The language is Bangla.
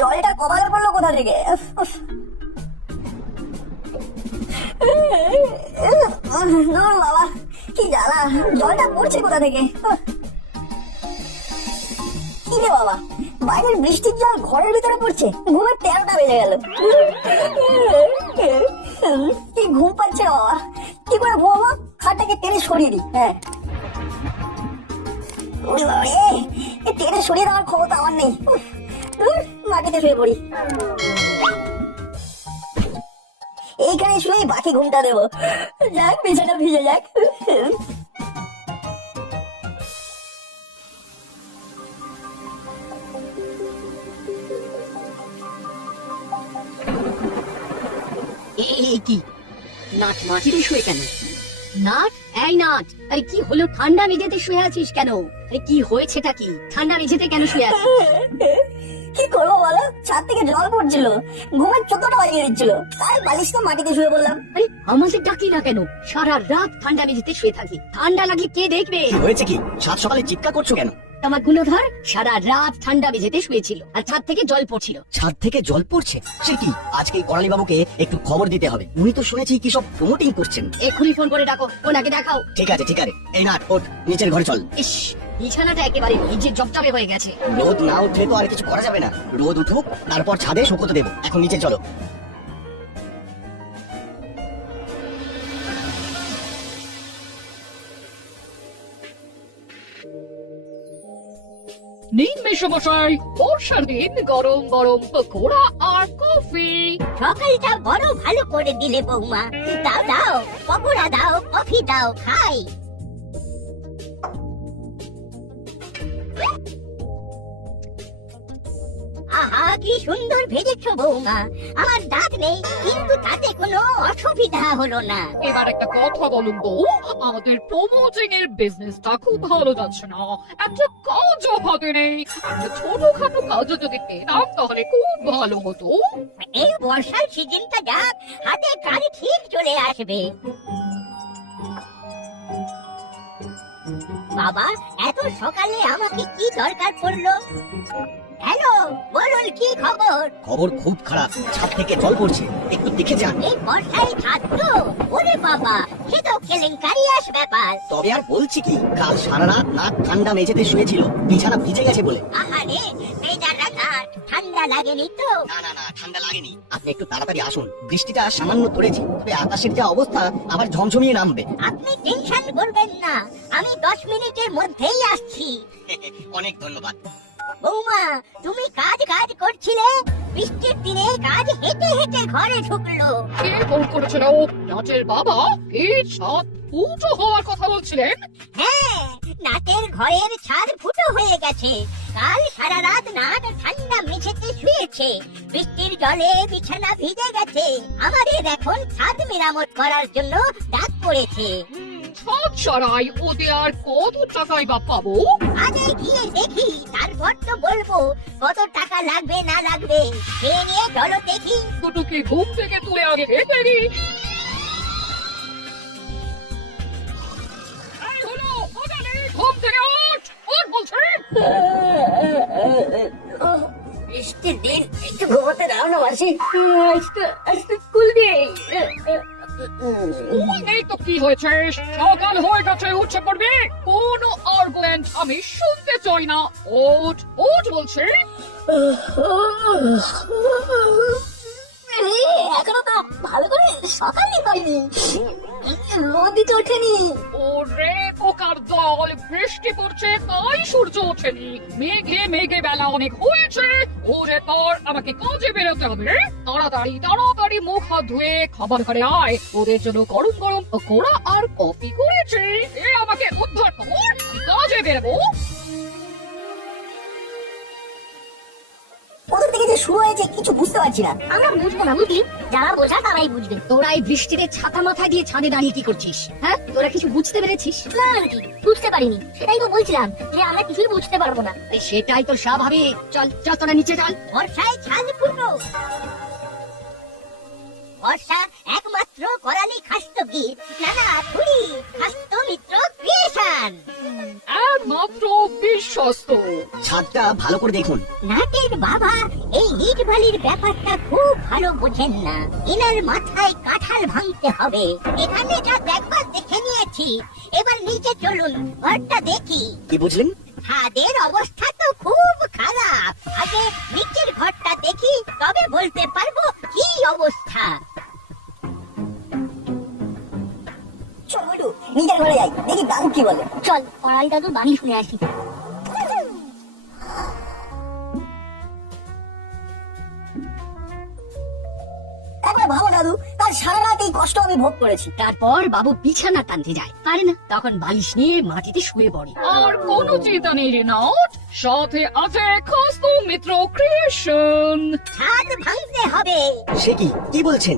জলটা কমালে পড়লো কোথা থেকে? বাবা কি জ্বালা, জলটা পড়ছে কোথা থেকে? কি রে বাবা, বাইরের বৃষ্টির জল ঘরের ভিতরে পড়ছে, ঘুমের 13টা বেজে গেল। কি ঘুম পাচ্ছে বাবা, কি করে ঘুমাবো? খাটটাকে টেনে সরিয়ে দিই। হ্যাঁ টেনে সরিয়ে দেওয়ার ক্ষমতা আমার নেই, মাটিতে শুয়ে পড়ি। এইখানে শুয়ে বাকি ঘুমটা দেবো, যাক বিছানা ভিজে যাক। কি নাট মাটিতে শুয়ে কেন? নাট, এই নাট, আরে কি হলো? ঠান্ডা মেঝেতে শুয়ে আছিস কেন? আরে কি হয়েছেটা কি? ঠান্ডা মেঝেতে কেন শুয়ে আছিস? কি করবো বলো, ছাদ থেকে জল পড়ছিল, ঘুমের 14টা বাজিয়ে দিচ্ছিল, তাই বালিশটা মাটিতে শুয়ে বললাম। আরে আমাদের ডাকি না কেন? সারা রাত ঠান্ডা মেঝেতে শুয়ে থাকি, ঠান্ডা লাগলে কে দেখবে? হয়েছে কি? সাত সকালে চিৎকার করছো কেন? আমার গুণধর সারা রাত ঠান্ডা মেঝেতে শুয়েছিল আর ছাদ থেকে জল পড়ছিল। ছাদ থেকে জল পড়ছে? সে কি? আজকে করালি বাবুকে একটু খবর দিতে হবে, উনি তো শুনেছি কি সব প্রমোটিং করছেন। এক্ষুনি ফোন করে ডাকো, ওনাকে দেখাও। ঠিক আছে ঠিক আছে, এই নাট ওঠ, নিচের ঘরে চল। ইস, বিছানাটা একেবারে ভিজে জবজবে হয়ে গেছে। রোদ না উঠলে তো আর কিছু করা যাবে না, রোদ উঠুক তারপর ছাদে শুকোতে দেবো। এখন নিচে চলো। নিন মেশামশাই, বর্ষার দিন গরম গরম পকোড়া আর কফি। সকালটা বড় ভালো করে দিলে বৌমা, দাও দাও, পকোড়া দাও, কফি দাও, খাই। আহা কি সুন্দর ভেজেছো বৌমা, আমার দাঁত নেই কিন্তু তাতে কোনো অসুবিধা হলো না। এবার একটা কথা বলুন তো, আমাদের প্রমোটিং এর বিজনেসটা খুব ভালো যাচ্ছে না, একটা কাজও হাতে নেই। একটা ছোটখাটো কাজও যদি পেতাম তাহলে খুব ভালো হতো। এই বর্ষার সিজনটা যাক, হাতে কাজ ঠিক চলে আসবে। বাবা এত সকালে আমাকে কি দরকার পড়লো? হ্যালো বলুন, কি খবর? খবর খুব খারাপ, ছাদ থেকে জল পড়ছে, একটু দেখে যান। এই বর্ষায় ছাত্র, ওরে বাবা সে তো কেলেঙ্কারিয়াস ব্যাপার। তবে আর বলছি কি, কাল সারা রাত নাক ঠান্ডা মেঝেতে শুয়েছিল, বিছানা ভিজে গেছে বলে। আহারে বেজারা গাছ, ঠান্ডা লাগেনি তো? না না না, ঠান্ডা লাগেনি। আপনি একটু তাড়াতাড়ি আসুন, বৃষ্টিটা সামান্য পড়েছে, তবে আকাশের যা অবস্থা আবার ঝমঝমিয়ে নামবে। আপনি টেনশন করবেন না, আমি 10 মিনিটের মধ্যেই আসছি। অনেক ধন্যবাদ। বৌমা তুমি কাজ কাজ করছিলে, বৃষ্টির দিনে কাজ হেঁটে হেঁটে ঘরে ঢুকলো। কে ফোন করেছিল? নাচের বাবা? এই ছাদ ফুটো হওয়ার কথা বলছিলেন? হ্যাঁ, নাটের ঘরের ছাদ ফুটো হয়ে গেছে। কাল সারা রাত নাট ঠান্ডা মেঝেতে শুয়েছে, বৃষ্টির জলে বিছানা ভিজে গেছে। আমাদের এখন ছাদ মেরামত করার জন্য ডাক পড়েছে। ছাদ সারাই ওতে আর কত টাকাই বা পাবো? আগে গিয়ে দেখি, তারপর তো বলবো কত টাকা লাগবে না লাগবে। খেয়ে নিয়ে চলো দেখি। দুটোকে ঘুম থেকে তুলে আগে খেতে দিই। এই হলো, ওখানে ঘুম থেকে ওঠ, ওঠ বলছি। বৃষ্টির দিন একটু ঘুমাতে দাও না মাসি, আজকে স্কুল নেই। ওই নেই তো কি হয়েছে, সকাল হয়ে গেছে, উঠে পড়বে। কোনো আর্গুমেন্ট আমি শুনতে চাই না। ওঠ ওঠ বলছি। এখনো তো ভালো করে সকালই হয়নি, রোদই তো ওঠেনি। ওরে পোকার দল, বৃষ্টি পড়ছে তাই সূর্য ওঠেনি। মেঘে মেঘে বেলা অনেক হয়েছে, ওরে পর আমাকে কাজে বেরোতে হবে। তাড়াতাড়ি তাড়াতাড়ি মুখ হাত ধুয়ে খাবার ঘরে আয়, ওদের জন্য গরম গরম পকোড়া আর কফি করেছি। এ আমাকে উদ্ধার কর, কাজে বেরোবো। ওদের থেকে যে শুরু হয়েছে কিছু বুঝতে পারছি না। আমরা বুঝবো না বুঝলি, যারা বোঝা তারাই বুঝবে। তোরা এই বৃষ্টিতে ছাতা মাথায় দিয়ে ছাদে দাঁড়িয়ে কি করছিস? হ্যাঁ, তোরা কিছু বুঝতে পেরেছিস? না আন্টি, বুঝতে পারিনি, সেটাই তো বলছিলাম যে আমরা কিছুই বুঝতে পারবো না। এই সেটাই তো স্বাভাবিক। চল চল তোরা নিচে চল। বর্ষায় ছাদ ফুটো। বর্ষা একমাত্র করালি খাস্তগীর, নানা খুড়ি খাস্ত মিত্র ক্রিয়েশন। একমাত্র বিশ্ব বিশ্বস্ত। ছাদটা ভালো করে দেখুন। নাটের বাবা এই ইট বালির ব্যাপারটা খুব ভালো বোঝেন না। এনার মাথায় কাঁঠাল ভাঙতে হবে। এখানে যা দেখবার দেখে নিয়েছি, এবার নিচে চলুন, ঘরটা দেখি। কি বুঝলেন? ছাদের অবস্থা তো খুব খারাপ। আগে নিচের ঘরটা দেখি, তবে বলতে পারবো কি অবস্থা। চল গুড্ডু, নিজের ঘরে যাই, দেখি দাদু কি বলে। চল পড়াই দাদু বাণী শুনে আসি। একবার ভাবো দাদু, কাল সারা রাত এই কষ্ট আমি ভোগ করেছি। তারপর বাবু বিছানা টানতে যায়, পারে না, তখন বালিশ নিয়ে মাটিতে শুয়ে পড়ে। আর কোনো চিন্তা নেই রে নাট, সাথে আছে খাস্তু মিত্র ক্রিয়েশন। ছাদ ভাঙতে হবে। সে কি বলছেন?